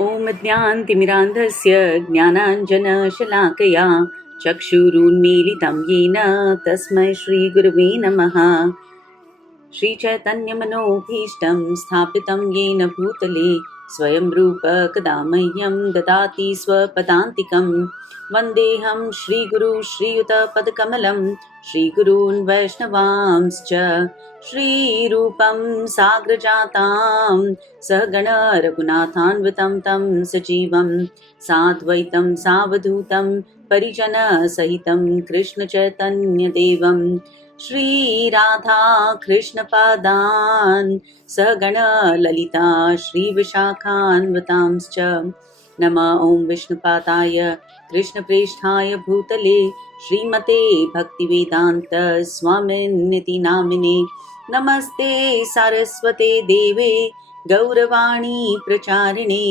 ॐ ज्ञानतिमिरान्धस्य ज्ञानाञ्जनशलाकया चक्षुरुन्मीलितं येन तस्मै श्रीगुरवे नमः। श्रीचैतन्यमनोभीष्टं स्थापितं येन भूतले स्वयं रूप कदा मह्यं ददाति स्वपदान्तिकं। वन्देऽहं श्रीगुरु श्रीयुतपदकमलं श्रीगुरून् वैष्णवांश्च श्रीरूपं साग्रजातां सहगण रघुनाथान्वितं तं सजीवं साद्वैतं सावधूतं परिजनसहितं कृष्णचैतन्यदेवं श्रीराधा कृष्णपादान् सहगण ललिता श्रीविशाखान्वितांश्च नमः। ॐ विष्णुपादाय कृष्णप्रेष्ठाय भूतले श्रीमते भक्तिवेदान्त स्वामिन्निति नामिने नमस्ते सारस्वते देवे गौरवाणी प्रचारिणे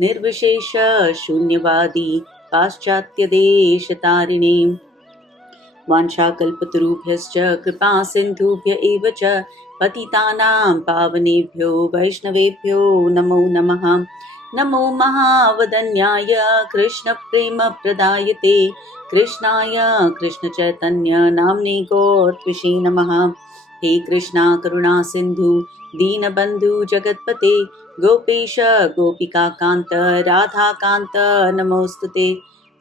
निर्विशेष शून्यवादी पाश्चात्यदेशतारिणे वाञ्छाकल्पतरुभ्यश्च कृपा सिन्धुभ्य एव च पतितानां पावनेभ्यो वैष्णवेभ्यो नमो नमः। नमो महावदन्याय कृष्णप्रेमप्रदायते कृष्णाय कृष्णचैतन्य नाम्ने गौरत्विषे नमः। हे कृष्णा करुणा सिन्धु दीनबन्धु जगत्पते गोपेश गोपिकान्त राधाकान्त नमोस्तुते।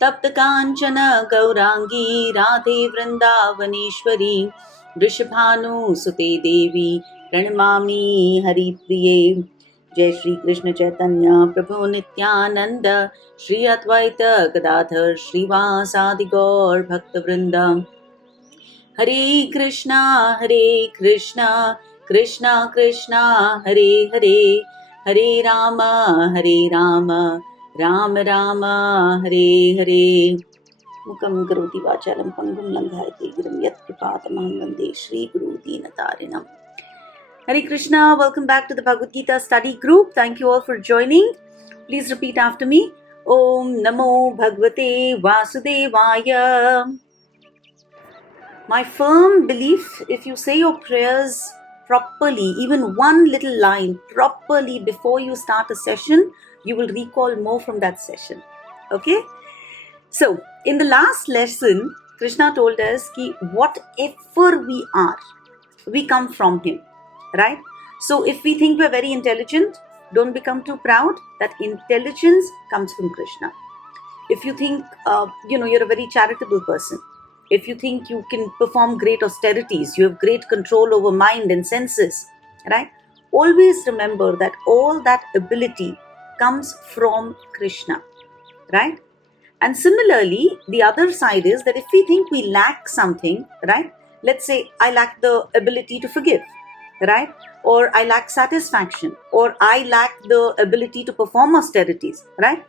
तप्त कांचन गौरांगी राधे वृंदावनेश्वरी वृषभानुसुते देवी प्रणमामि हरिप्रिये। जय श्री कृष्ण चैतन्य प्रभु नित्यानंद श्री अद्वैत गदाधर श्रीवासादि गौर भक्त वृंद। हरे कृष्णा कृष्णा कृष्णा हरे हरे, हरे राम राम राम हरे हरे। मुखं करोति वाचालं पंगुं लंघयते गिरिं यत्कृपातमहं वन्दे श्रीगुरुदीनतारिणम्। Hare Krishna, welcome back to the Bhagavad Gita study group. Thank you all for joining. Please repeat after me. Om Namo Bhagavate Vasudevaya. My firm belief, if you say your prayers properly, even one little line properly before you start a session, you will recall more from that session. Okay? So, in the last lesson, Krishna told us that whatever we are, we come from Him, right? So, if we think we're very intelligent, don't become too proud. That intelligence comes from Krishna. If you think, you're a very charitable person, if you think you can perform great austerities, you have great control over mind and senses, right? Always remember that all that ability comes from Krishna, right? And similarly, the other side is that if we think we lack something, right? Let's say I lack the ability to forgive, right? Or I lack satisfaction, or I lack the ability to perform austerities, right?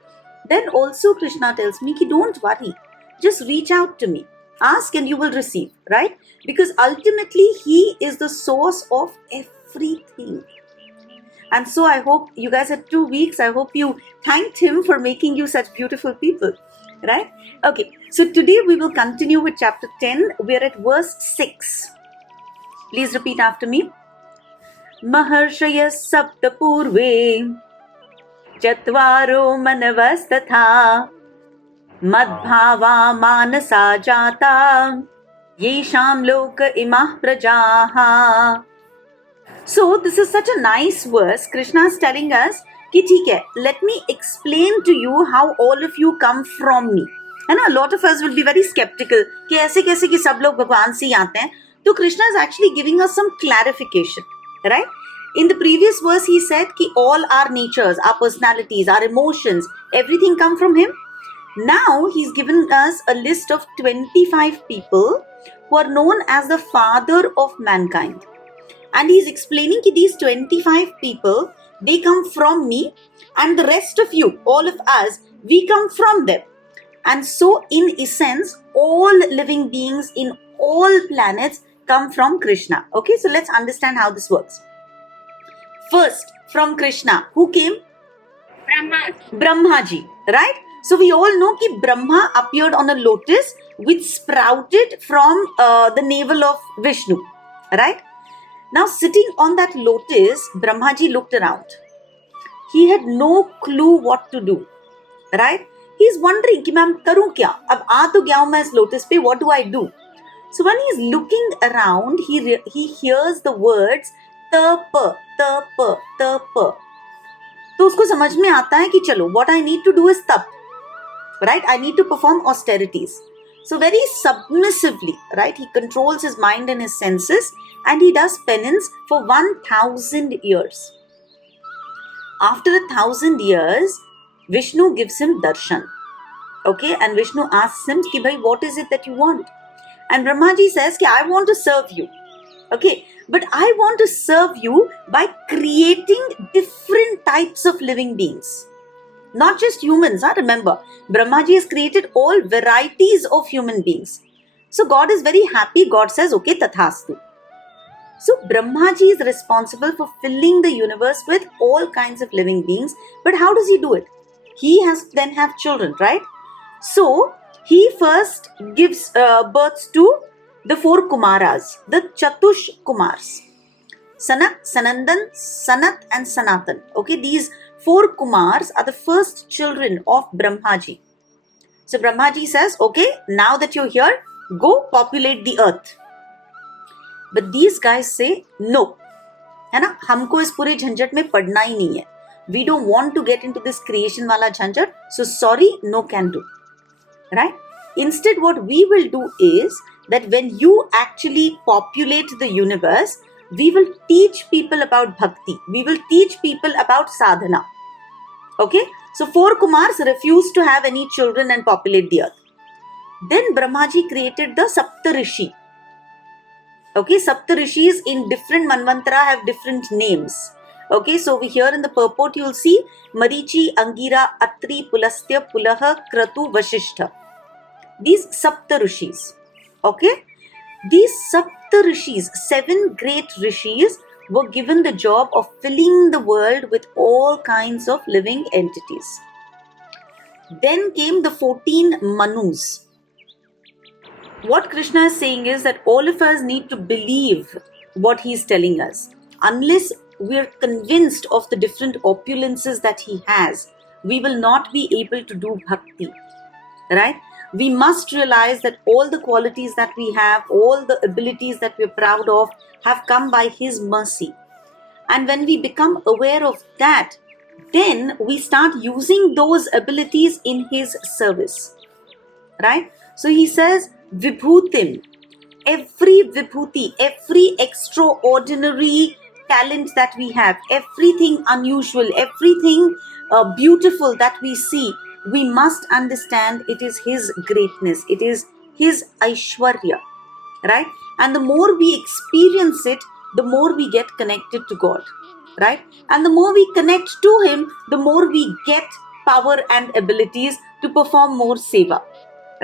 Then also Krishna tells me, ki don't worry, just reach out to me. Ask and you will receive, right? Because ultimately He is the source of everything. And so I hope you guys had 2 weeks. I hope you thanked Him for making you such beautiful people, right? Okay, so today we will continue with chapter 10. We are at verse 6. Please repeat after me. Maharshaya sapta purve chatvaro manavasthatha madbhava manasa jata yesham loka imah prajaha. So this is such a nice verse. Krishna is telling us कि ठीक है, let me explain to you how all of you come from me. है ना, a lot of us will be very skeptical कि ऐसे कैसे कि सब लोग भगवान से ही आते हैं. तो Krishna is actually giving us some clarification, right? In the previous verse he said कि all our natures, our personalities, our emotions, everything come from him. Now he's given us a list of 25 people who are known as the father of mankind. And he's explaining that these 25 people, they come from me, and the rest of you, all of us, we come from them. And so in essence, all living beings in all planets come from Krishna. Okay, so let's understand how this works. First, from Krishna, who came? Brahmaji, right? So we all know that Brahma appeared on a lotus which sprouted from the navel of Vishnu, right? Now sitting on that lotus, Brahmaji looked around. he had no clue what to do, right? He's wondering कि मैं करूं क्या, अब आ तो गया हूं मैं इस लोटस पे, what do I do? So when he's looking around, he hears the words तप तप तप, तो उसको समझ में आता है कि चलो what I need to do is तप, right? I need to perform austerities. So very submissively, right, he controls his mind and his senses, and he does penance for 1000 years. After 1000 years, Vishnu gives him darshan. Okay, and Vishnu asks him, ki bhai, what is it that you want? And Brahmaji says, ki I want to serve you. Okay, but I want to serve you by creating different types of living beings. Not just humans, remember, Brahmaji has created all varieties of human beings. So God is very happy. God says, okay, tathastu. So Brahmaji is responsible for filling the universe with all kinds of living beings. But how does he do it? He has to then have children, right? So he first gives birth to the 4 Kumaras, the Chatush Kumars. Sanat, Sanandan, Sanat and Sanatan. Okay, these 4 Kumars are the first children of Brahmaji. So Brahmaji says, okay, now that you're here, go populate the earth. But these guys say, no, है ना, हमको इस पूरे झंझट में पड़ना ही नहीं है. We don't want to get into this creation wala झंझट, so sorry, no can do. Right? Instead, what we will do is that when you actually populate the universe, we will teach people about bhakti. We will teach people about sadhana. Okay? So 4 Kumars refused to have any children and populate the earth. Then Brahmaji created the Saptarishi. Okay, Saptarishis in different Manvantara have different names. Okay, so over here in the purport you will see Marichi, Angira, Atri, Pulastya, Pulaha, Kratu, Vasishtha. These Saptarishis. Okay, these Saptarishis, 7 great rishis, were given the job of filling the world with all kinds of living entities. Then came the 14 Manus. What Krishna is saying is that all of us need to believe what he is telling us. Unless we are convinced of the different opulences that he has, we will not be able to do bhakti. Right? We must realize that all the qualities that we have, all the abilities that we are proud of, have come by his mercy. And when we become aware of that, then we start using those abilities in his service. Right? So he says, Vibhutim, every vibhuti, every extraordinary talent that we have, everything unusual, everything beautiful that we see, we must understand it is his greatness, it is his Aishwarya, right? And the more we experience it, the more we get connected to God, right? And the more we connect to him, the more we get power and abilities to perform more seva,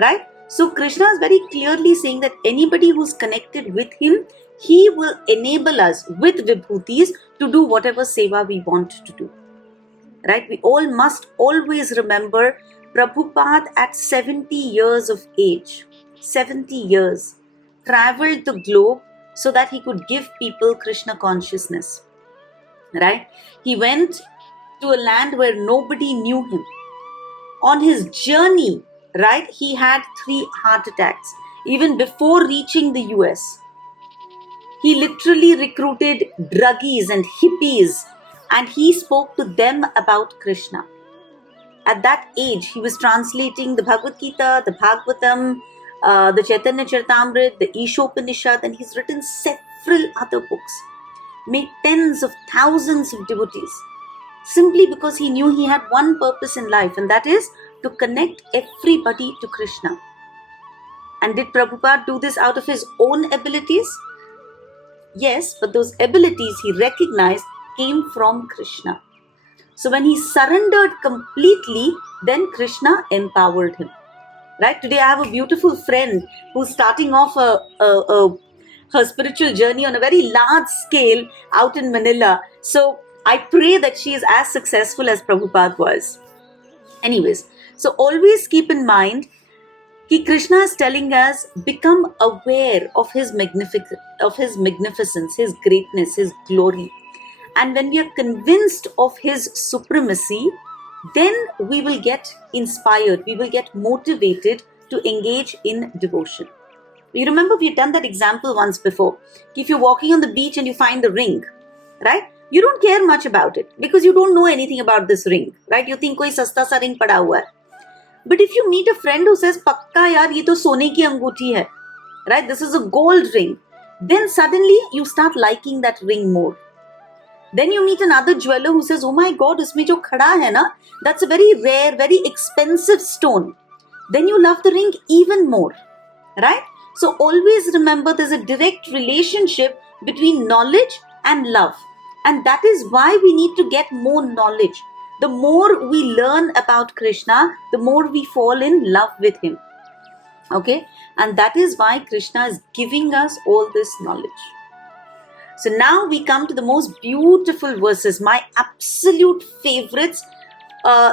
right? So Krishna is very clearly saying that anybody who's connected with him, he will enable us with vibhutis to do whatever seva we want to do. Right? We all must always remember Prabhupada at 70 years of age, 70 years, traveled the globe so that he could give people Krishna consciousness. Right? He went to a land where nobody knew him. On his journey, right, he had 3 heart attacks, even before reaching the US. He literally recruited druggies and hippies, and he spoke to them about Krishna. At that age, he was translating the Bhagavad Gita, the Bhagavatam, the Chaitanya Charitamrita, the Ishopanishad, and he's written several other books, made tens of thousands of devotees, simply because he knew he had one purpose in life, and that is to connect everybody to Krishna. And did Prabhupada do this out of his own abilities? Yes, but those abilities he recognized came from Krishna. So when he surrendered completely, then Krishna empowered him. Right? Today I have a beautiful friend who's starting off her spiritual journey on a very large scale out in Manila. So I pray that she is as successful as Prabhupada was. Anyways, so always keep in mind that Krishna is telling us, become aware of his magnificence, his greatness, his glory. And when we are convinced of his supremacy, then we will get inspired, we will get motivated to engage in devotion. You remember we've done that example once before. If you're walking on the beach and you find the ring, right? You don't care much about it because you don't know anything about this ring, right? You think koi sasta sa ring pada hua hai. But if you meet a friend who says, "Pakka yaar, ye to sone ki anguthi hai," right? This is a gold ring. Then suddenly you start liking that ring more. Then you meet another jeweler who says, "Oh my God, usme jo khada hai na, that's a very rare, very expensive stone." Then you love the ring even more, right? So always remember there's a direct relationship between knowledge and love. And that is why we need to get more knowledge. The more we learn about Krishna, the more we fall in love with him. Okay? And that is why Krishna is giving us all this knowledge. So now we come to the most beautiful verses, my absolute favorites.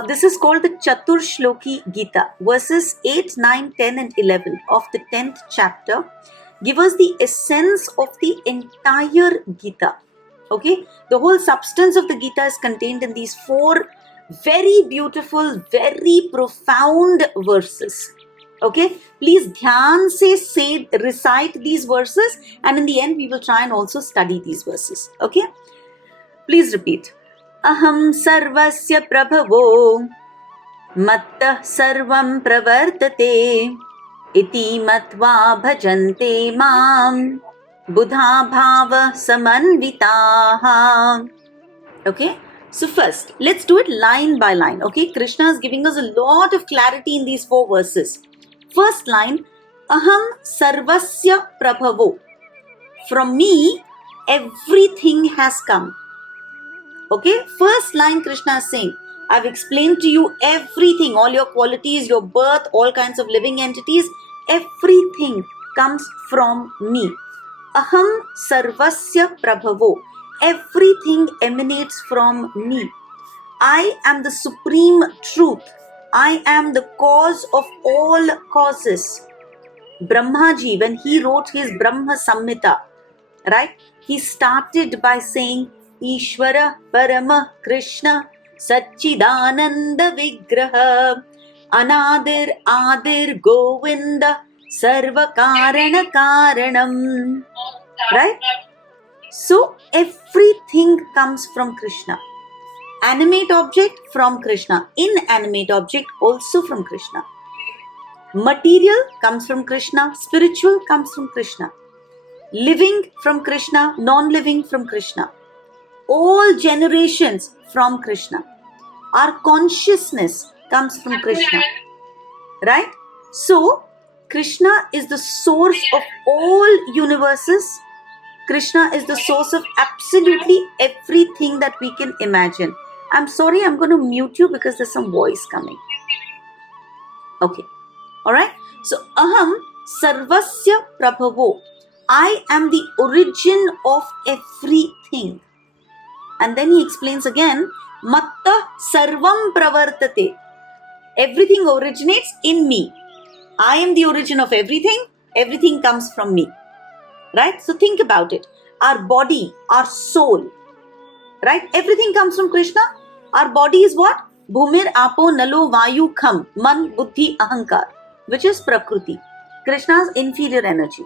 This is called the Chatur Shloki Gita. Verses 8, 9, 10 and 11 of the 10th chapter give us the essence of the entire Gita. Okay, the whole substance of the Gita is contained in these 4 very beautiful, very profound verses. Okay, please dhyan se recite these verses, and in the end we will try and also study these verses. Okay, please repeat. Aham sarvasya prabhavo mattah sarvam pravartate iti matva bhajante mam buddha bhava samanvitaha. Okay, so first let's do it line by line. Okay, Krishna is giving us a lot of clarity in these 4 verses. First line, aham sarvasya prabhavo. From me everything has come. Okay, first line Krishna is saying, I've explained to you everything, all your qualities, your birth, all kinds of living entities, everything comes from me. Aham sarvasya prabhavo. Everything emanates from me. I am the supreme truth. I am the cause of all causes. Brahmaji, when he wrote his Brahma Samhita, right, he started by saying, Ishvara Parama Krishna Satchidananda Vigraha Anadir Adir Govinda Sarva Karana Karanam. Right? So everything comes from Krishna. Animate object from Krishna. Inanimate object also from Krishna. Material comes from Krishna. Spiritual comes from Krishna. Living from Krishna. Non-living from Krishna. All generations from Krishna. Our consciousness comes from Krishna. Right? So, Krishna is the source of all universes. Krishna is the source of absolutely everything that we can imagine. I'm sorry, I'm going to mute you because there's some voice coming. Okay. Alright? So, aham sarvasya prabhavo. I am the origin of everything. And then he explains again, matta sarvam pravartate. Everything originates in me. I am the origin of everything. Everything comes from me. Right? So think about it. Our body, our soul, right? Everything comes from Krishna. Our body is what? Bhumir, Apo, Nalo, Vayu, Kham, Man, Buddhi, Ahankar, which is Prakriti, Krishna's inferior energy.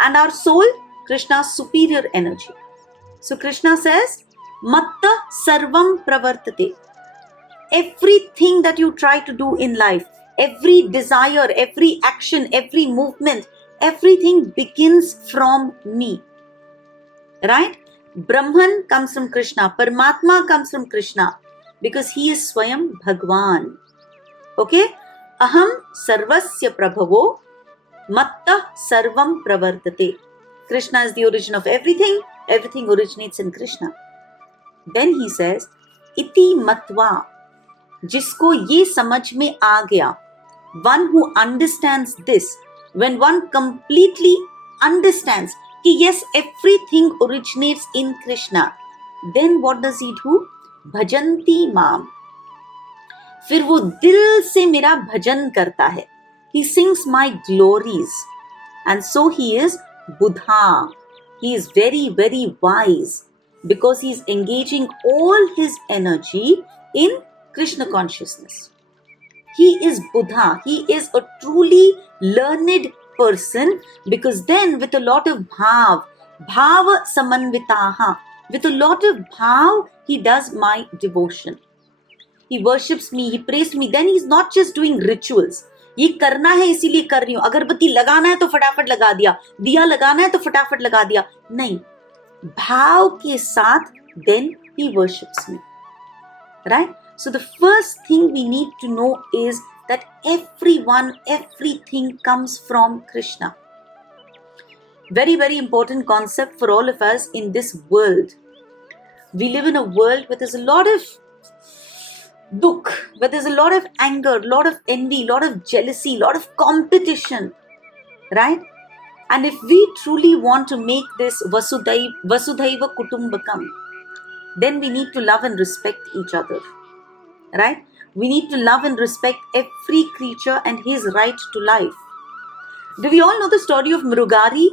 And our soul, Krishna's superior energy. So Krishna says, Matta Sarvam Pravartate. Everything that you try to do in life, every desire, every action, every movement, everything begins from me. Right? Brahman comes from Krishna. Paramatma comes from Krishna. Because he is Swayam Bhagwan. Okay? Aham sarvasya prabhavo matta sarvam pravartate. Krishna is the origin of everything. Everything originates in Krishna. Then he says, iti matva. Jisko ye samajh mein aa gaya. One who understands this, when one completely understands कि yes, everything originates in Krishna, then what does he do? Bhajanti maam. फिर वो दिल से मेरा भजन करता है. He sings my glories. And so he is Buddha. He is very, very wise. because he's engaging all his energy in Krishna consciousness. He is Buddha. He is a truly learned person, because then with a lot of bhava samanvitaha, with a lot of bhav, he does my devotion. He worships me, he prays me. Then he's not just doing rituals. ये करना है इसीलिए कर रही हूं, अगरबत्ती लगाना है तो फटाफट लगा दिया, दिया लगाना है तो फटाफट लगा दिया, नहीं, भाव के साथ then he worships me. Right? So the first thing we need to know is that everything comes from Krishna. Very, very important concept for all of us in this world. We live in a world where there's a lot of dukh, where there's a lot of anger, a lot of envy, a lot of jealousy, a lot of competition. Right? And if we truly want to make this Vasudhaiva Kutumbakam, then we need to love and respect each other. Right? We need to love and respect every creature and his right to life. Do we all know the story of Mrugari?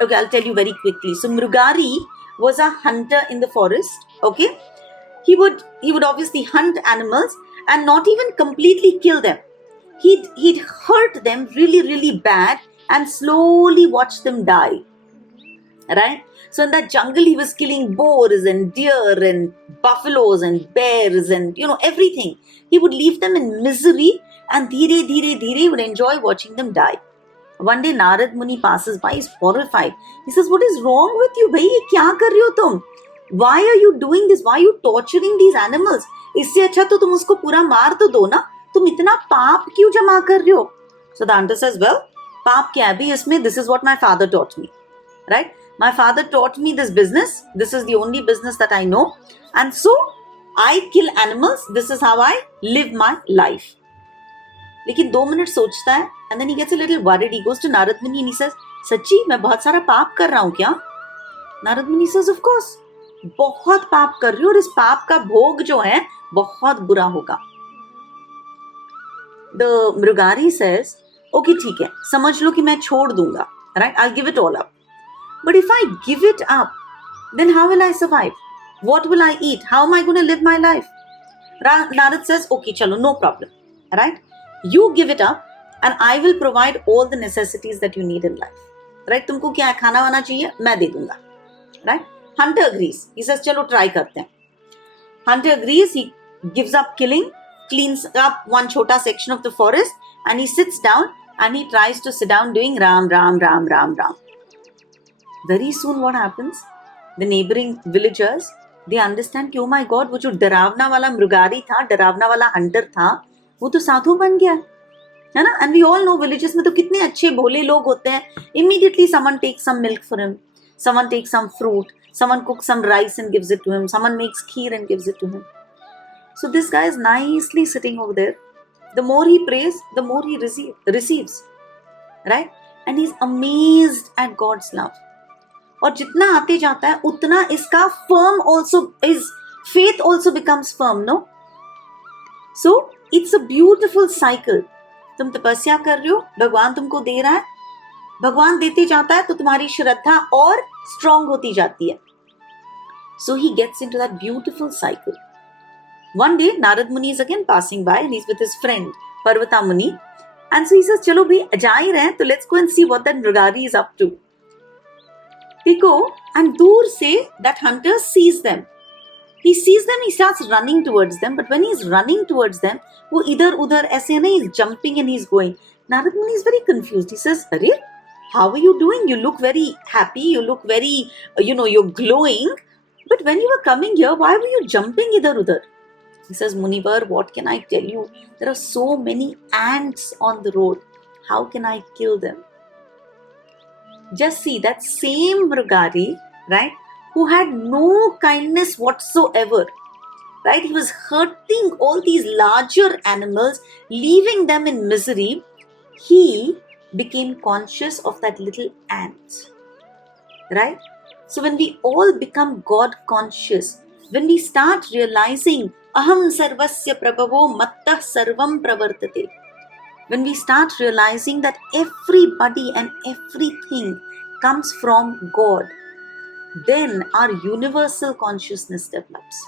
Okay, I'll tell you very quickly. So Mrugari was a hunter in the forest. Okay, he would obviously hunt animals and not even completely kill them. He'd hurt them really, really bad and slowly watch them die. Right? So in that jungle, he was killing boars and deer and buffaloes and bears and everything. He would leave them in misery and dhire would enjoy watching them die. One day Narad Muni passes by, he's horrified. He says, what is wrong with you? Bhai, ye kya kar rahe ho tum? Why are you doing this? Why are you torturing these animals? Isse acha to tum usko pura maar to do na. Tum itna paap kyun jama kar rahe ho? So the hunter says, well, paap kya hai bhi isme? This is what my father taught me. Right? My father taught me this business. This is the only business that I know. And so I kill animals. This is how I live my life. लेकिन 2 minute सोचता है and then he gets a little worried. He goes to Narad Muni and he says, सच्ची मैं बहुत सारा पाप कर रहा हूँ क्या? Narad Muni says, of course, बहुत पाप कर रही हो और इस पाप का भोग जो है बहुत बुरा होगा. The Mrugari says, okay ठीक है, समझ लो कि मैं छोड़ दूंगा. Right? I'll give it all up. But if I give it up, then how will I survive? What will I eat? How am I going to live my life? Narad says, okay, chalo, no problem. Right? You give it up and I will provide all the necessities that you need in life. Right? तुमको क्या खाना वाना चाहिए? मैं दे दूंगा. Right? Hunter agrees. He says, चलो try करते हैं. Hunter agrees. He gives up killing, cleans up one chota section of the forest, and he sits down and he tries to sit down doing Ram, Ram, Ram, Ram, Ram. Very soon what happens? The neighboring villagers, they understand कि oh my God, वो जो डरावना वाला मृगारी था, डरावना वाला hunter था, वो तो साधु बन गया है ना. And we all know villages में तो कितने अच्छे भोले लोग होते हैं. Immediately someone takes some milk for him, someone takes some fruit, someone cooks some rice and gives it to him, someone makes kheer and gives it to him. So this guy is nicely sitting over there. The more he prays, the more he receives. Right? And he's amazed at God's love. और जितना आते जाता है उतना इसका firm also, his faith also becomes firm, no? So it's a beautiful cycle. तुम तपस्या कर रहे हो, भगवान तुमको दे रहा है, भगवान देते जाता है तो तुम्हारी श्रद्धा और strong होती जाती है. So he gets into that beautiful cycle. One day Narad Muni is again passing by and he's with his friend Parvata Muni, and so he says, चलो भाई जा ही रहे हैं तो let's go and see what that Mrugari is up to. They go and दूर से that hunter sees them. He sees them, he starts running towards them, but when he's running towards them, वो इधर उधर ऐसे ना, he's jumping and he's going. Narad Muni is very confused. He says, अरे, how are you doing? You look very happy, you look very, you're glowing. But when you were coming here, why were you jumping idhar udhar? He says, Munivar, what can I tell you? There are so many ants on the road. How can I kill them? Just see that same Mrugari, right, who had no kindness whatsoever, right? He was hurting all these larger animals, leaving them in misery. He became conscious of that little ant, right? So when we all become God conscious, when we start realizing aham sarvasya prabhavo mattah sarvam pravartate, when we start realizing that everybody and everything comes from God, then our universal consciousness develops.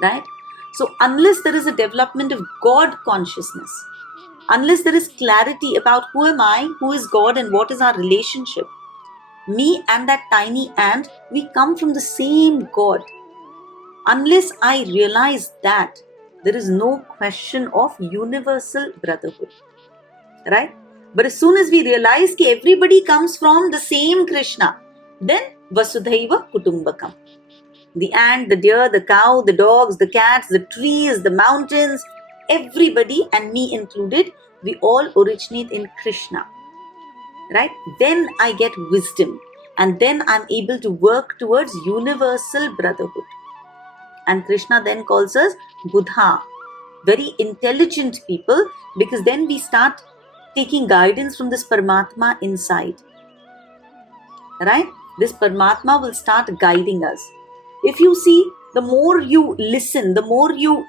Right? So unless there is a development of God consciousness, unless there is clarity about who am I, who is God, and what is our relationship, me and that tiny ant, we come from the same God. Unless I realize that, there is no question of universal brotherhood. Right? But as soon as we realize that everybody comes from the same Krishna, then Vasudhaiva Kutumbakam. The ant, the deer, the cow, the dogs, the cats, the trees, the mountains, everybody, and me included, we all originate in Krishna. Right? Then I get wisdom, and then I'm able to work towards universal brotherhood. And Krishna then calls us Buddha, very intelligent people, because then we start taking guidance from this Paramatma inside. Right? This Paramatma will start guiding us. If you see, the more you listen, the more you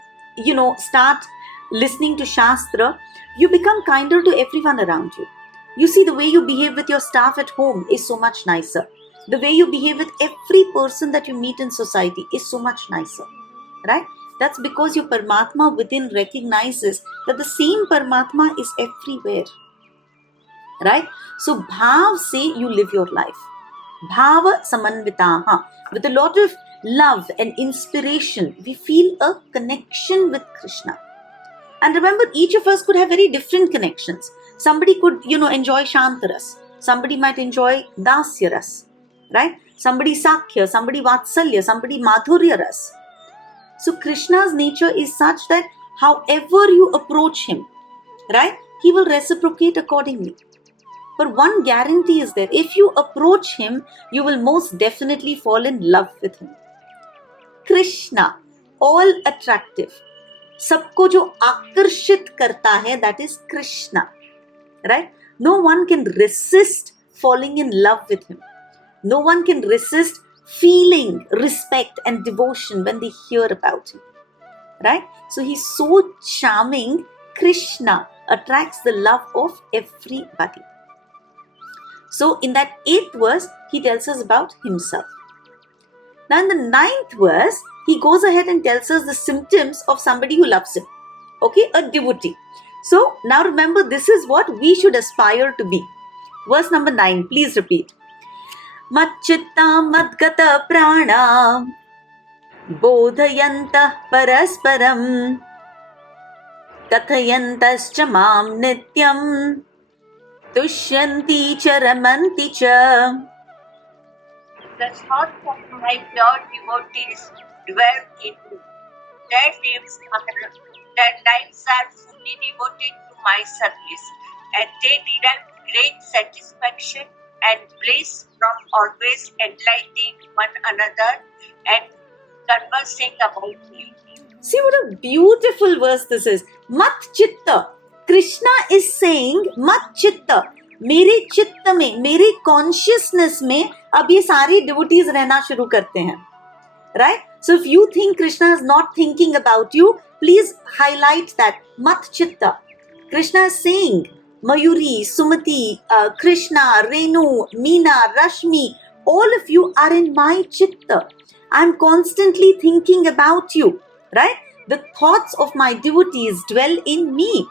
start listening to Shastra, you become kinder to everyone around you. You see, the way you behave with your staff at home is so much nicer. The way you behave with every person that you meet in society is so much nicer. Right? That's because your Paramatma within recognizes that the same Paramatma is everywhere. Right? So bhav se you live your life. Bhava samanvitaha. With a lot of love and inspiration, we feel a connection with Krishna. And remember, each of us could have very different connections. Somebody could, enjoy Shantaras. Somebody might enjoy Dasyaras. Right? Somebody Sakhya, somebody Vatsalya, somebody Madhuryaras. So Krishna's nature is such that however you approach him, right, he will reciprocate accordingly. But one guarantee is there: if you approach him, you will most definitely fall in love with him. Krishna, all attractive. सबको जो आकर्षित करता है, that is Krishna. Right? No one can resist falling in love with him. No one can resist feeling respect and devotion when they hear about him. Right? So he's so charming. Krishna attracts the love of everybody. So in that 8th verse, he tells us about himself. Now in the 9th verse, he goes ahead and tells us the symptoms of somebody who loves him. Okay, a devotee. So now remember, this is what we should aspire to be. Verse number 9, please repeat. Matchitta madgata prana bodhayantah parasparam kathayantascha mam nityam tushyanti cha ramanti cha. The thoughts of my pure devotees dwell in me. Their lives are fully devoted to my service, and they derive great satisfaction and bliss from always enlightening one another and conversing about me. See what a beautiful verse this is. Mat chitta. Krishna is saying, Mat chitta. मेरे चित्त में, मेरे consciousness में अब ये सारे devotees रहना शुरू करते हैं. Right? So if you think Krishna is not thinking about you, please highlight that. Mat chitta. Krishna is saying, Mayuri, Sumati, Krishna, Renu, Meena, Rashmi, all of you are in my chitta. I'm constantly thinking about you. Right? The thoughts of my devotees dwell in me.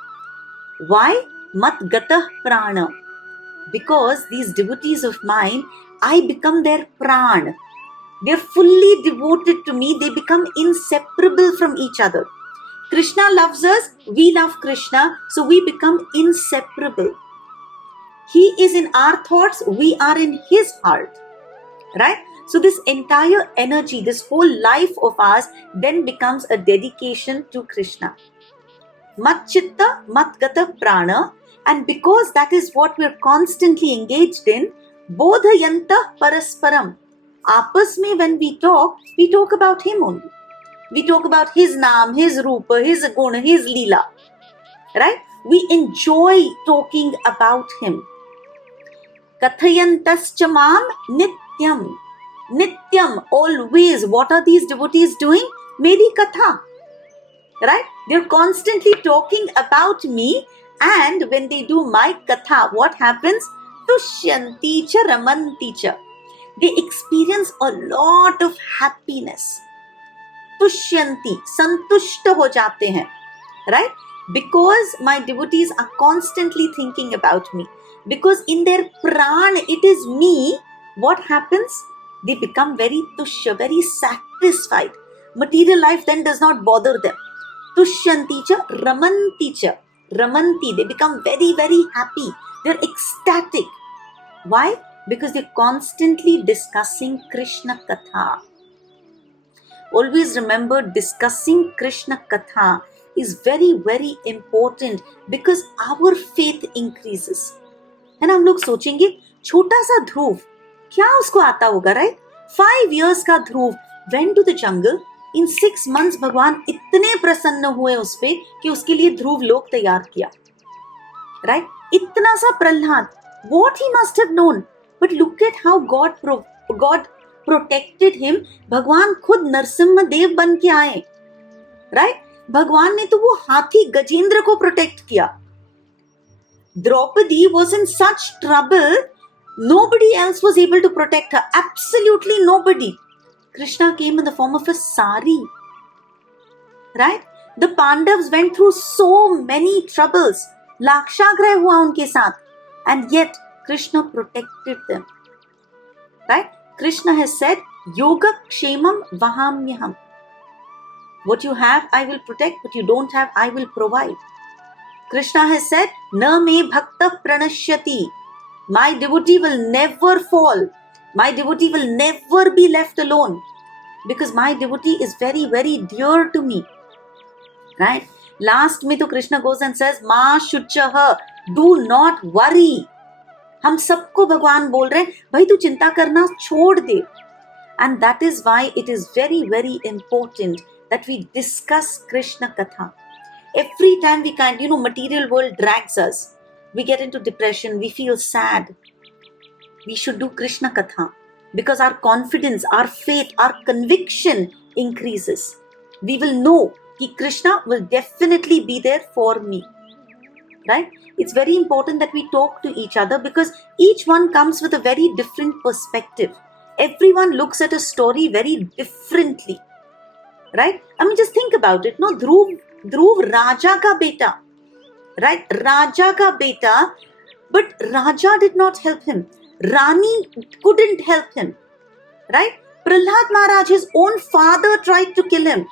Why? Mat gatah prana. Because these devotees of mine, I become their pran. They're fully devoted to me. They become inseparable from each other. Krishna loves us, we love Krishna, so we become inseparable. He is in our thoughts, we are in his heart. Right? So this entire energy, this whole life of ours then becomes a dedication to Krishna. Mat chitta, mat gata prana. And because that is what we're constantly engaged in, bodhayanta parasparam. Aapas mein when we talk about him only. We talk about his naam, his rupa, his guna, his leela. Right? We enjoy talking about him. Kathayantascha mam nityam. Nityam, always. What are these devotees doing? Meri katha. Right? They're constantly talking about me. And when they do my katha, what happens? Tushyanti cha ramanti cha. they experience a lot of happiness. तुष्यन्ति, संतुष्ट हो जाते हैं, right? Because my devotees are constantly thinking about me. Because in their pran it is me, what happens? They become very tushya, very satisfied. Material life then does not bother them. Tushyanti cha, ramanti cha. Ramanti, they become very, very happy. They're ecstatic. Why? Because they're constantly discussing Krishna Katha. Always remember, discussing Krishna Katha is very, very important because our faith increases. है ना, हम लोग सोचेंगे छोटा सा ध्रुव, क्या उसको आता होगा, राइट? 5 years का ध्रुव went to the jungle. In 6 months भगवान इतने प्रसन्न हुए उस पे कि उसके लिए ध्रुव लोक तैयार किया, राइट? इतना सा Prahlad, what he must have known, but look at how God protected him. भगवान खुद नरसिम्हा देव बन के आए, राइट? भगवान ने तो वो हाथी गजेंद्र को प्रोटेक्ट किया. Draupadi was in such trouble, nobody else was able to protect her. Absolutely nobody. Krishna came in the form of a sari, right? The Pandavas went through so many troubles. Lakshagraha हुआ उनके साथ, and yet Krishna protected them, right? Krishna has said, Yoga Kshemam Vahamyaham. What you have, I will protect. What you don't have, I will provide. Krishna has said, Na me bhakta pranashyati. My devotee will never fall. My devotee will never be left alone. Because my devotee is very, very dear to me. Right? Last में तो Krishna goes and says, Ma shuchaha, do not worry. हम सबको भगवान बोल रहे हैं, भाई तू चिंता करना छोड़ दे. And that is why it is very, very important that we discuss Krishna Katha. Every time we material world drags us. We get into depression, we feel sad. We should do Krishna Katha because our confidence, our faith, our conviction increases. We will know that Krishna will definitely be there for me. Right? It's very important that we talk to each other because each one comes with a very different perspective. Everyone looks at a story very differently. Right? I mean, just think about it. No, Dhruv Raja ka beta. Right? Raja ka beta. But Raja did not help him. Rani couldn't help him. Right? Prahlad Maharaj, his own father, tried to kill him.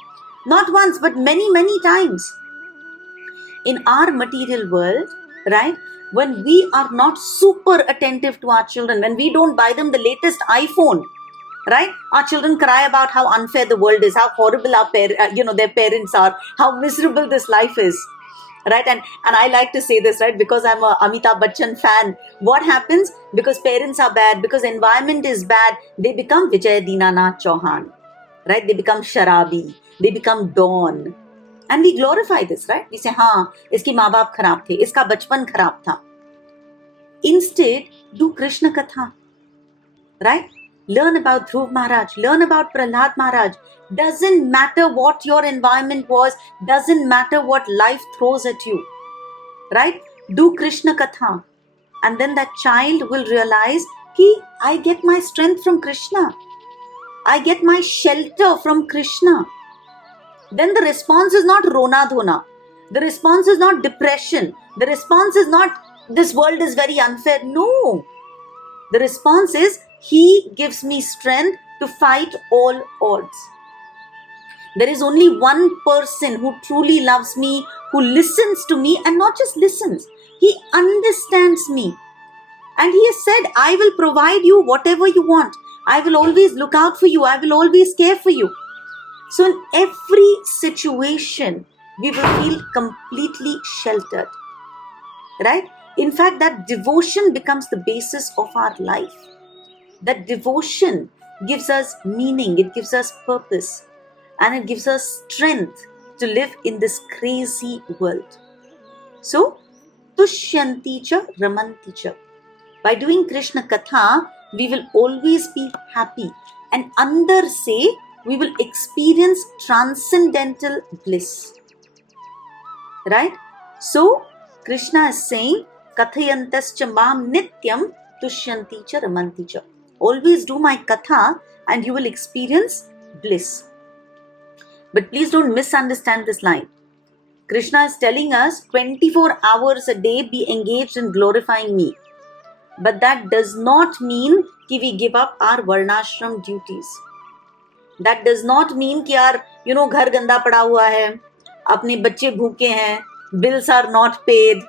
Not once, but many, many times. In our material world, right, when we are not super attentive to our children, when we don't buy them the latest iPhone, right, our children cry about how unfair the world is, how horrible our their parents are, how miserable this life is, right? And I like to say this, right, because I'm a Amitabh Bachchan fan. What happens? Because parents are bad, because environment is bad, they become Vijay Dinanath Chauhan, right? They become Sharabi, they become Dawn. And we glorify this, right? We say, हाँ, इसकी माँ बाप खराब थे, इसका बचपन खराब था. Instead, do Krishna Katha, right? Learn about Dhruv Maharaj, learn about Prahlad Maharaj. Doesn't matter what your environment was, doesn't matter what life throws at you, right? Do Krishna Katha. And then that child will realize, I get my strength from Krishna. I get my shelter from Krishna. Then the response is not Rona Dhona. The response is not depression. The response is not, this world is very unfair. No. The response is, He gives me strength to fight all odds. There is only one person who truly loves me, who listens to me, and not just listens. He understands me. And He has said, I will provide you whatever you want. I will always look out for you. I will always care for you. So in every situation, we will feel completely sheltered, right? In fact, that devotion becomes the basis of our life. That devotion gives us meaning, it gives us purpose, and it gives us strength to live in this crazy world. So, Tushyanti cha Ramanti cha. By doing Krishna Katha, we will always be happy. And under say, we will experience transcendental bliss. Right? So, Krishna is saying, Kathayantascha mam nityam tushyanti cha ramanti cha. Always do my katha and you will experience bliss. But please don't misunderstand this line. Krishna is telling us 24 hours a day be engaged in glorifying me. But that does not mean कि we give up our varnashram duties. That does not mean कि यार घर गंदा पड़ा हुआ है, अपने बच्चे भूखे हैं, bills are not paid,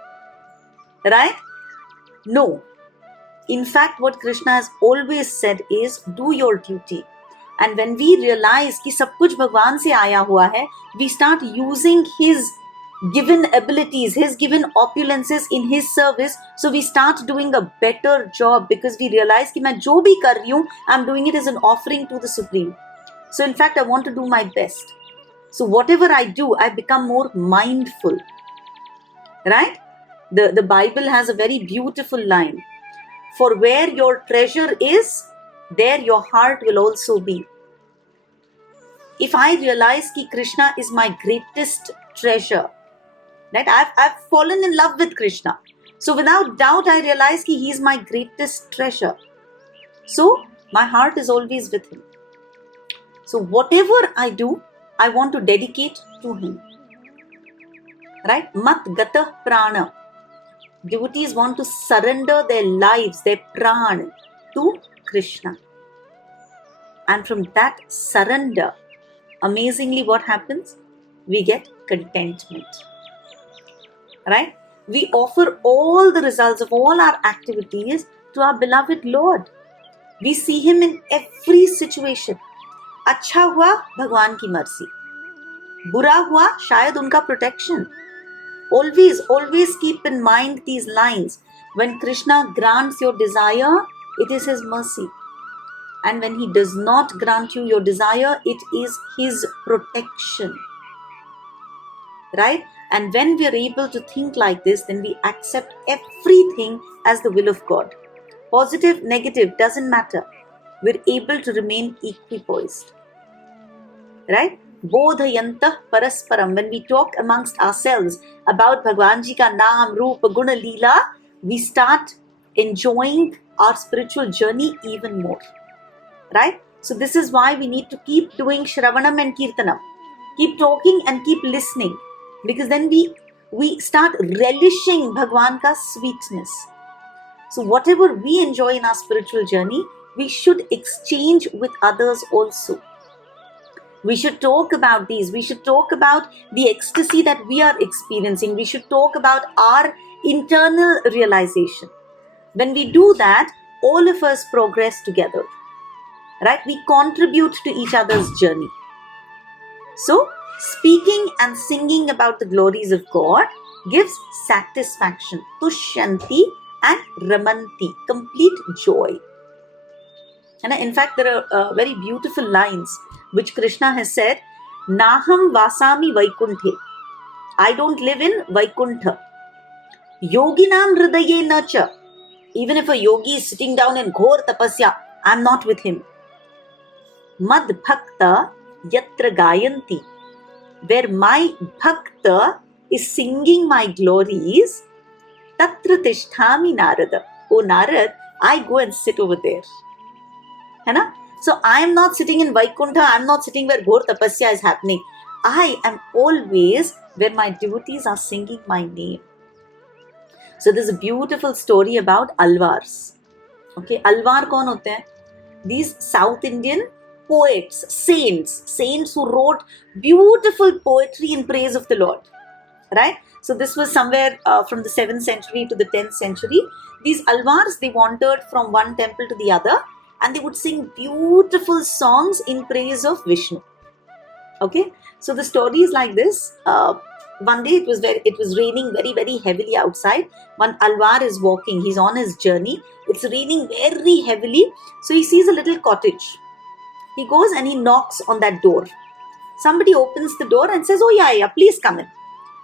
right? No. In fact, what Krishna has always said is do your duty. And when we realize कि सब कुछ भगवान से आया हुआ है, we start using his given abilities, his given opulences in his service. So we start doing a better job because we realize कि मैं जो भी कर रही हूँ, I'm doing it as an offering to the Supreme. So in fact, I want to do my best. So whatever I do, I become more mindful. Right? The Bible has a very beautiful line. For where your treasure is, there your heart will also be. If I realize कि Krishna is my greatest treasure, right? I've fallen in love with Krishna. So without doubt, I realize कि he is my greatest treasure. So my heart is always with him. So whatever I do, I want to dedicate to him. Right? Mat gata prana. Devotees want to surrender their lives, their pran to Krishna. And from that surrender, amazingly what happens? We get contentment. Right? We offer all the results of all our activities to our beloved Lord. We see him in every situation. अच्छा हुआ भगवान की मर्जी, बुरा हुआ शायद उनका protection. Always keep in mind these lines. When Krishna grants your desire, it is his mercy. And when he does not grant you your desire, it is his protection. Right? And when we are able to think like this, then we accept everything as the will of God. Positive, negative, doesn't matter. We're able to remain equipoised. Right? Bodhayantah parasparam. When we talk amongst ourselves about Bhagwan Ji ka naam, roop, guna, leela, we start enjoying our spiritual journey even more. Right? So this is why we need to keep doing Shravanam and Kirtanam. Keep talking and keep listening. Because then we start relishing Bhagwan ka sweetness. So whatever we enjoy in our spiritual journey, we should exchange with others also. We should talk about these. We should talk about the ecstasy that we are experiencing. We should talk about our internal realization. When we do that, all of us progress together. Right? We contribute to each other's journey. So, speaking and singing about the glories of God gives satisfaction, tushyanti and ramanti, complete joy. And in fact, there are very beautiful lines which Krishna has said, Naham vasami vaikunthe. I don't live in Vaikuntha. Yoginam hridaye nacha. Even if a yogi is sitting down in ghor tapasya, I'm not with him. Mad bhakta yatra gayanti. Where my bhakta is singing my glories, tatra tishtami narada. Oh Narad, I go and sit over there. है ना? So I am not sitting in Vaikuntha, I am not sitting where Ghor Tapasya is happening. I am always where my devotees are singing my name. So there's a beautiful story about Alvars. Okay, Alvar kaun hote hain? These South Indian poets, saints who wrote beautiful poetry in praise of the Lord. Right? So this was somewhere from the 7th century to the 10th century. These Alvars, they wandered from one temple to the other, and they would sing beautiful songs in praise of Vishnu. Okay, so the story is like this. One day it was raining very, very heavily outside. One Alvar is walking, he's on his journey. It's raining very heavily. So he sees a little cottage. He goes and he knocks on that door. Somebody opens the door and says, oh yeah, please come in.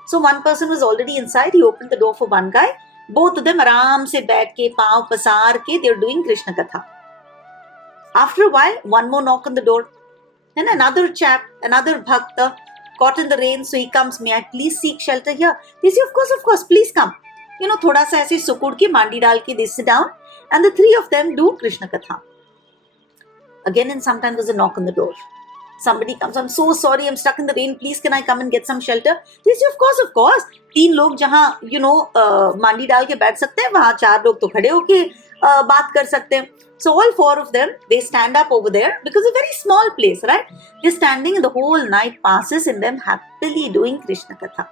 So one person was already inside. He opened the door for one guy. Both of them aram se baith ke, paav pasar ke, they're doing Krishna Katha. After a while, one more knock on the door. And another chap, another bhakta, caught in the rain, so he comes, may I please seek shelter here? They say, of course, please come. Thoda sa aise sukud ke, mandi dal ke, they sit down, and the three of them do Krishna Katha. Again, and sometimes there's a knock on the door. Somebody comes, I'm so sorry, I'm stuck in the rain, please can I come and get some shelter? They say, of course. 3 लोग जहाँ मांडी डाल के बैठ सकते हैं, वहाँ 4 लोग तो खड़े होके बात कर सकते हैं. So all 4 of them, they stand up over there because it's a very small place, right? They're standing and the whole night passes in them happily doing Krishna Katha.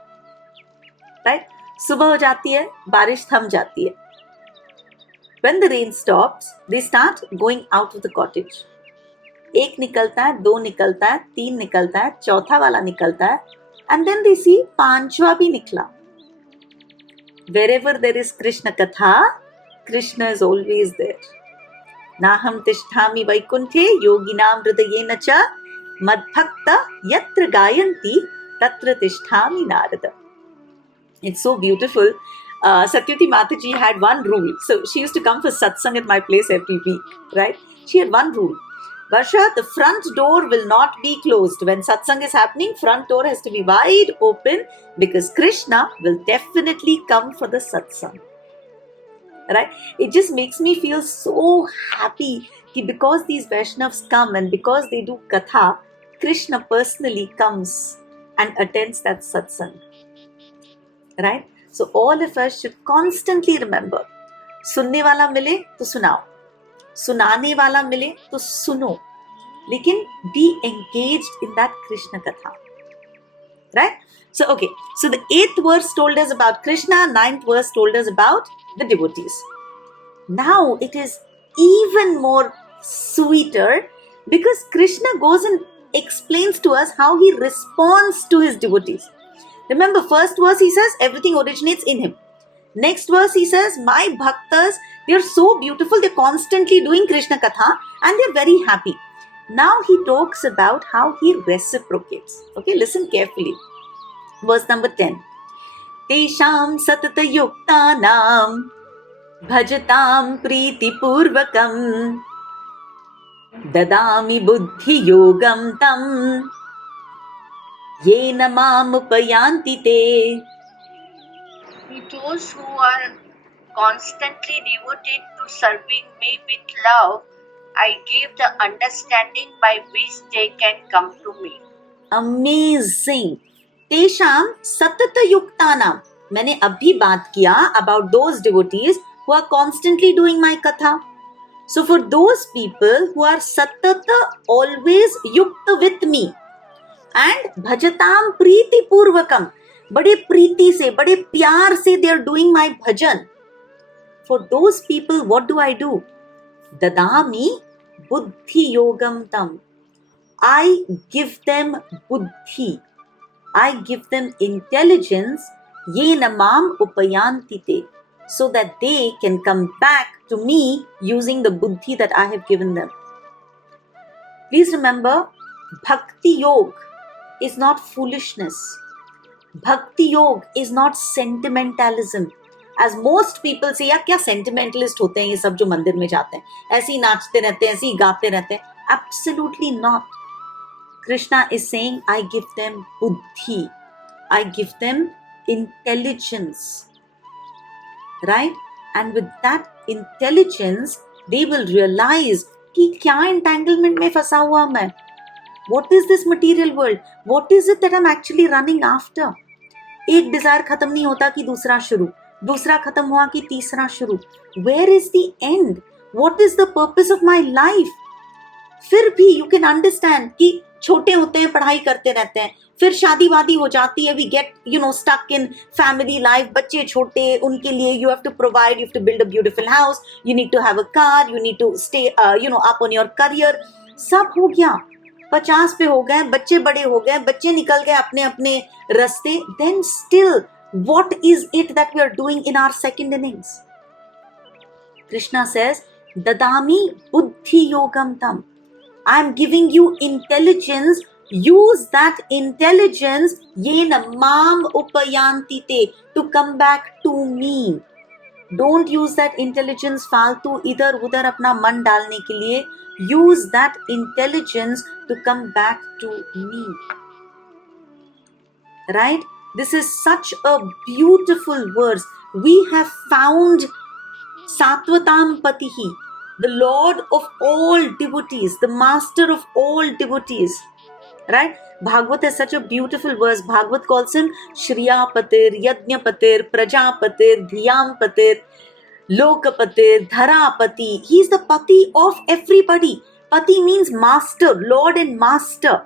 Right? सुबह हो जाती है, बारिश थम जाती है. When the rain stops, they start going out of the cottage. 1 निकलता है, 2 निकलता है, 3 निकलता है, चौथा वाला निकलता है, and then they see 5वां भी निकला. Wherever there is Krishna Katha, Krishna is always there. Naham tisthami vaikunthe yoginam hridayena cha madbhakta yatra gayanti tatra tisthami narada. It's so beautiful. Satyavati Mataji had one rule. So she used to come for satsang at my place every week, right? She had one rule. Varsha, the front door will not be closed. When satsang is happening, front door has to be wide open because Krishna will definitely come for the satsang. Right? It just makes me feel so happy because these Vaishnavas come and because they do Katha, Krishna personally comes and attends that satsang. Right? So all of us should constantly remember, सुनने वाला मिले तो सुनाओ, सुनाने वाला मिले तो सुनो, लेकिन be engaged in that Krishna Katha. Right? So okay, so the 8th verse told us about Krishna, 9th verse told us about the devotees. Now it is even more sweeter because Krishna goes and explains to us how he responds to his devotees. Remember, first verse he says everything originates in him. Next verse he says, my bhaktas, they are so beautiful, they're constantly doing Krishna Katha and they're very happy. Now he talks about how he reciprocates. Okay, listen carefully. Verse number 10. Tesham satata yuktanam bhajatam priti purvakam dadami buddhi yogam tam yena mam upayanti te. Those who are constantly devoted to serving me with love, I give the understanding by which they can come to me. Amazing. Tesham satata yuktanam. मैंने अभी बात किया about those devotees who are constantly doing my katha. So for those people who are satata, always yukta with me, and bhajatam priti purvakam, बड़े प्रीति से, बड़े प्यार से they are doing my bhajan. For those people, what do I do? Dadami buddhi yogam tam. I give them buddhi. I give them intelligence, yena mam upayanti te, so that they can come back to me using the buddhi that I have given them. Please remember, bhakti yoga is not foolishness. Bhakti yoga is not sentimentalism. As most people say, यार क्या sentimentalist होते हैं ये सब जो मंदिर में जाते हैं, ऐसे ही नाचते रहते हैं, ऐसे ही गाते रहते हैं. Absolutely not. Krishna is saying, I give them buddhi. I give them intelligence. Right? And with that intelligence, they will realize कि क्या entanglement में फंसा हुआ मैं. What is this material world? What is it that I'm actually running after? एक Dzire खत्म नहीं होता कि दूसरा शुरू, दूसरा खत्म हुआ कि तीसरा शुरू. Where is the end? What is the purpose of my life? फिर भी you can understand कि छोटे होते हैं, पढ़ाई करते रहते हैं, फिर शादी वादी हो जाती है, we get stuck in family life, बच्चे छोटे, उनके लिए you have to provide, you have to build a beautiful house, you need to have a car, you need to stay up on your career. सब हो गया, 50 पे हो गए, बच्चे बड़े हो गए, बच्चे निकल गए अपने अपने रास्ते. Then still, what is it that we are doing in our second innings? Krishna says, Dadami buddhi yogam tam. I am giving you intelligence. Use that intelligence, yena mam upayanti te, to come back to me. Don't use that intelligence फालतू इधर उधर अपना मन डालने के लिए. Use that intelligence to come back to me. Right? This is such a beautiful verse. We have found Satvatam Patihi. the Lord of all devotees, the master of all devotees. Right? Bhagavad is such a beautiful verse. Bhagavad calls him Shriyapatir, Yajnapatir, Prajapatir, Dhyampatir, Lokapatir, Dharapati. He is the Pati of everybody. Pati means master, Lord and master.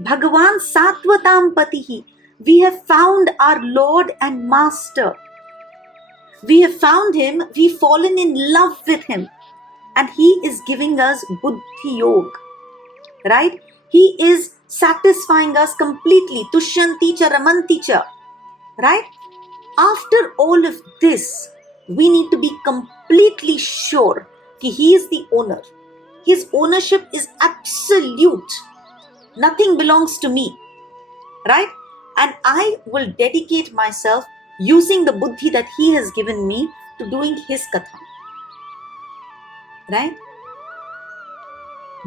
Bhagavan Satvatam Patihi. We have found our Lord and Master. We have found him, we've fallen in love with him. And he is giving us Buddhi Yoga. Right? He is satisfying us completely. Tushyanti cha ramanti cha. Right? After all of this, we need to be completely sure that he is the owner. His ownership is absolute. Nothing belongs to me. Right? And I will dedicate myself using the buddhi that he has given me to doing his katha. Right?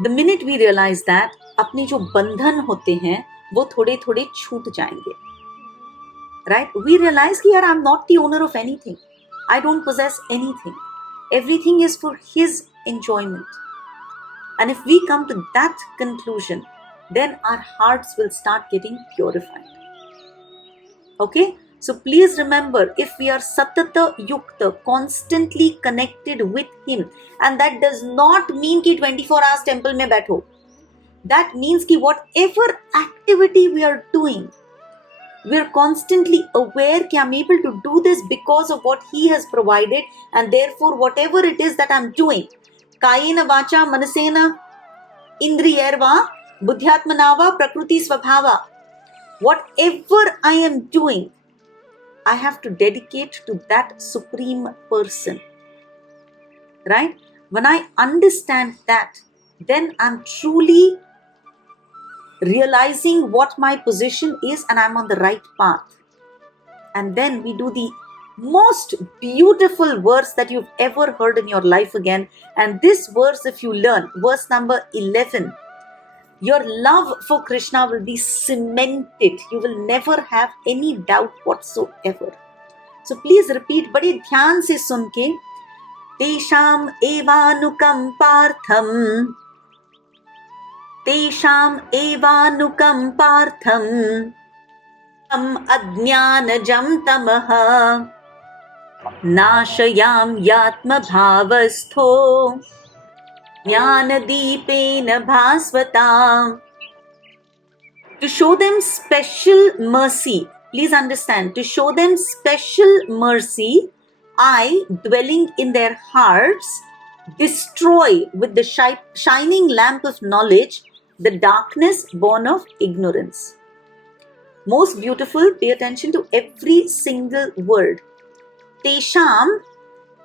The minute we realize that, अपने जो बंधन होते हैं वो थोड़े थोड़े छूट जाएंगे. Right? We realize कि यार I'm not the owner of anything. I don't possess anything. Everything is for his enjoyment. And if we come to that conclusion, then our hearts will start getting purified. Okay? So please remember, if we are satata yukta, constantly connected with him, and that does not mean कि 24 hours temple में बैठो. That means कि whatever activity we are doing, we are constantly aware that I'm able to do this because of what he has provided, and therefore whatever it is that I'm doing, kayena vacha manasena indriyerva buddhyatmanava prakriti svabhava, whatever I am doing, I have to dedicate to that supreme person. Right? When I understand that, then I'm truly realizing what my position is and I'm on the right path. And then we do the most beautiful verse that you've ever heard in your life again. And this verse, if you learn, verse number 11, your love for Krishna will be cemented. You will never have any doubt whatsoever. So please repeat, बड़े ध्यान से सुन के, तेषाम एवानुकंपार्थम, तेषाम एवानुकंपार्थम, तम अज्ञानजं तमः नाशयाम यात्मभावस्थो ज्ञानदीपेन भास्वताम्. To show them special mercy, please understand, to show them special mercy, I, dwelling in their hearts, destroy with the shining lamp of knowledge the darkness born of ignorance. Most beautiful, pay attention to every single word. Tesham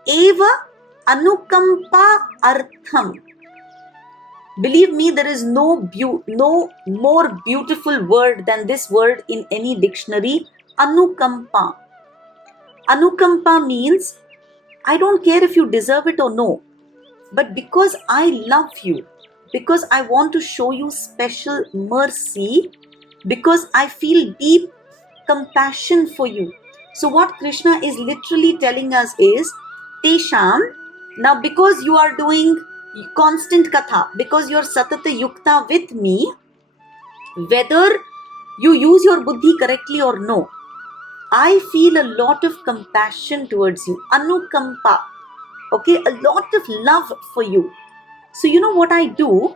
eva anukampa artham. Believe me, there is no more beautiful word than this word in any dictionary. Anukampa. Anukampa means, I don't care if you deserve it or no, but because I love you, because I want to show you special mercy, because I feel deep compassion for you. So what Krishna is literally telling us is, Tesham, now because you are doing constant katha, because you are satata yukta with me, whether you use your buddhi correctly or no, I feel a lot of compassion towards you. Anukampa. Okay, a lot of love for you. So you know what I do?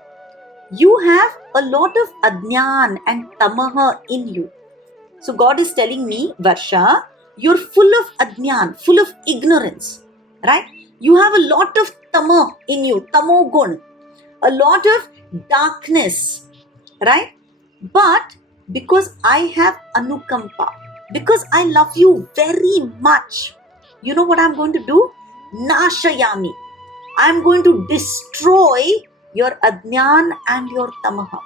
You have a lot of adnyan and tamaha in you. So God is telling me, Varsha, you're full of adnyan, full of ignorance, right? You have a lot of tama in you, tamogun, a lot of darkness, right? But because I have anukampa, because I love you very much, you know what I'm going to do? Nashayami. I'm going to destroy your adnyan and your tamaha.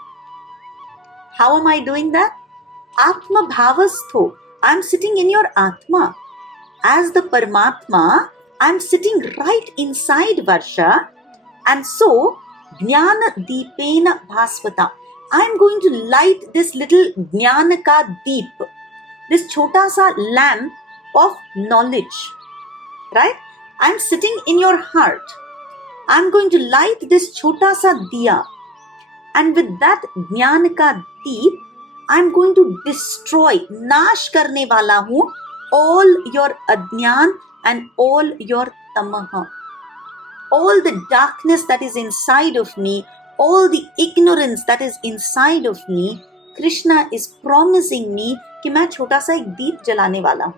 How am I doing that? Atma bhavastho. I'm sitting in your Atma. As the Paramatma, I'm sitting right inside Varsha. And so, Jnana Deepena Bhasvata. I'm going to light this little Jnana ka Deep, this chota sa lamp of knowledge. Right? I'm sitting in your heart. I am going to light this छोटा सा दिया, and with that ज्ञान का दीप I am going to destroy, नाश करने वाला हूं ऑल योर अज्ञान एंड ऑल योर तमह, all the darkness that is inside of me, all the ignorance that is inside of me. Krishna is promising me कि मैं छोटा सा एक दीप जलाने वाला हूं.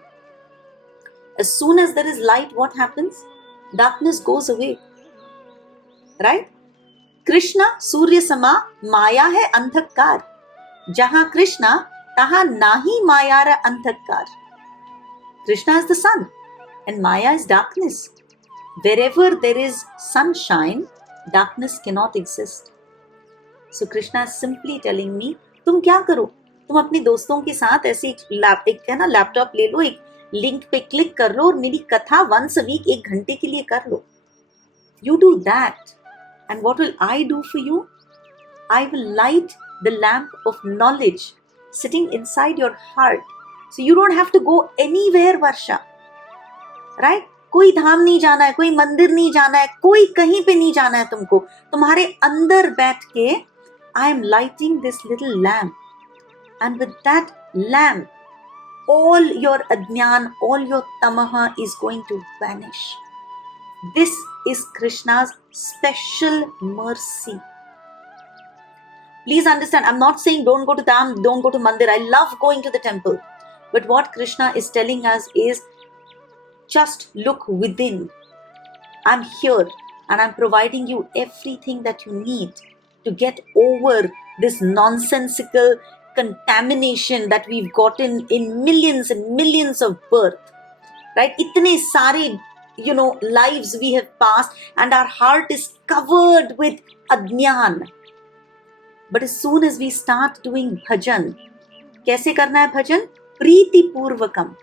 As soon as there is light, what happens? Darkness goes away. Right? Krishna सूर्य समा, माया है अंधकार. जहां कृष्णा तहां नाही माया रा अंधकार. Krishna is the sun and Maya is darkness. Wherever there is sunshine, darkness cannot exist. So Krishna is simply telling me, तुम क्या करो, तुम अपने दोस्तों के साथ ऐसे एक है ना लैपटॉप ले लो, एक लिंक पे क्लिक कर लो और मेरी कथा once a week 1 घंटे के लिए कर लो. You do that, and what will I do for you? I will light the lamp of knowledge sitting inside your heart. So you don't have to go anywhere, Varsha. Right? कोई धाम नहीं जाना है, कोई मंदिर नहीं जाना है, कोई कहीं पे नहीं जाना है तुमको. तुम्हारे अंदर बैठ के I am lighting this little lamp, and with that lamp all your ajnan, all your tamaha is going to vanish. This is Krishna's special mercy. Please understand, I'm not saying don't go to dham, don't go to mandir. I love going to the temple. But what Krishna is telling us is, just look within. I'm here and I'm providing you everything that you need to get over this nonsensical contamination that we've gotten in millions and millions of birth. Right? Itne sare, lives we have passed and our heart is covered with ajnan. But as soon as we start doing bhajan, कैसे करना है भजन? प्रीति पूर्वकम,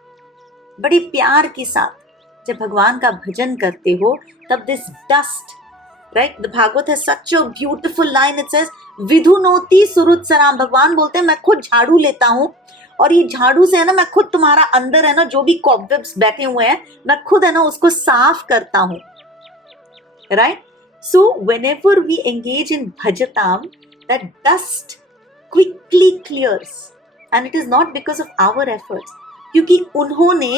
बड़े प्यार के साथ जब भगवान का भजन करते हो, तब this dust, right? The Bhagavad has such a beautiful line. It says, विधुनोति सुरुत्सराम. भगवान बोलते हैं मैं खुद झाड़ू लेता हूँ और ये झाड़ू से है ना, मैं खुद तुम्हारा अंदर है ना जो भी cobwebs बैठे हुए हैं, मैं खुद है ना उसको साफ करता हूँ. Right? So whenever we engage in bhajatam, that dust quickly clears, and it is not because of our efforts, क्योंकि उन्होंने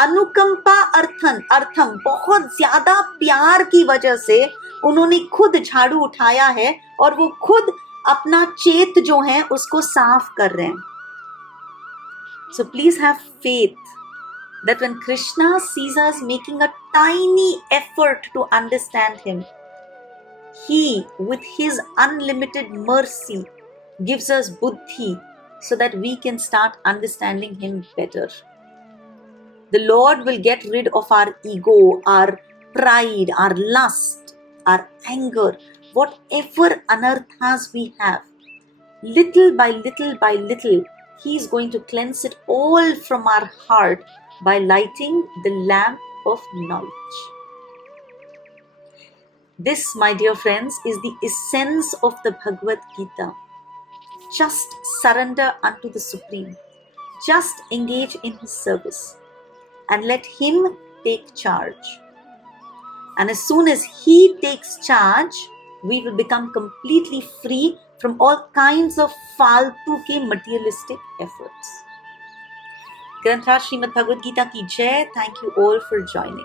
अनुकंपा अर्थम बहुत ज्यादा प्यार की वजह से उन्होंने खुद झाड़ू उठाया है और वो खुद अपना चेत जो है उसको साफ कर रहे हैं. So please have faith that when Krishna sees us making a tiny effort to understand him, he, with his unlimited mercy, gives us buddhi so that we can start understanding him better. The Lord will get rid of our ego, our pride, our lust, our anger, whatever anarthas we have. Little by little by little, he is going to cleanse it all from our heart by lighting the lamp of knowledge. This, my dear friends, is the essence of the Bhagavad Gita. Just surrender unto the Supreme. Just engage in his service and let him take charge. And as soon as he takes charge, we will become completely free from all kinds of faltu ke materialistic efforts. Granthra Srimad Bhagavad Gita ki jai. Thank you all for joining.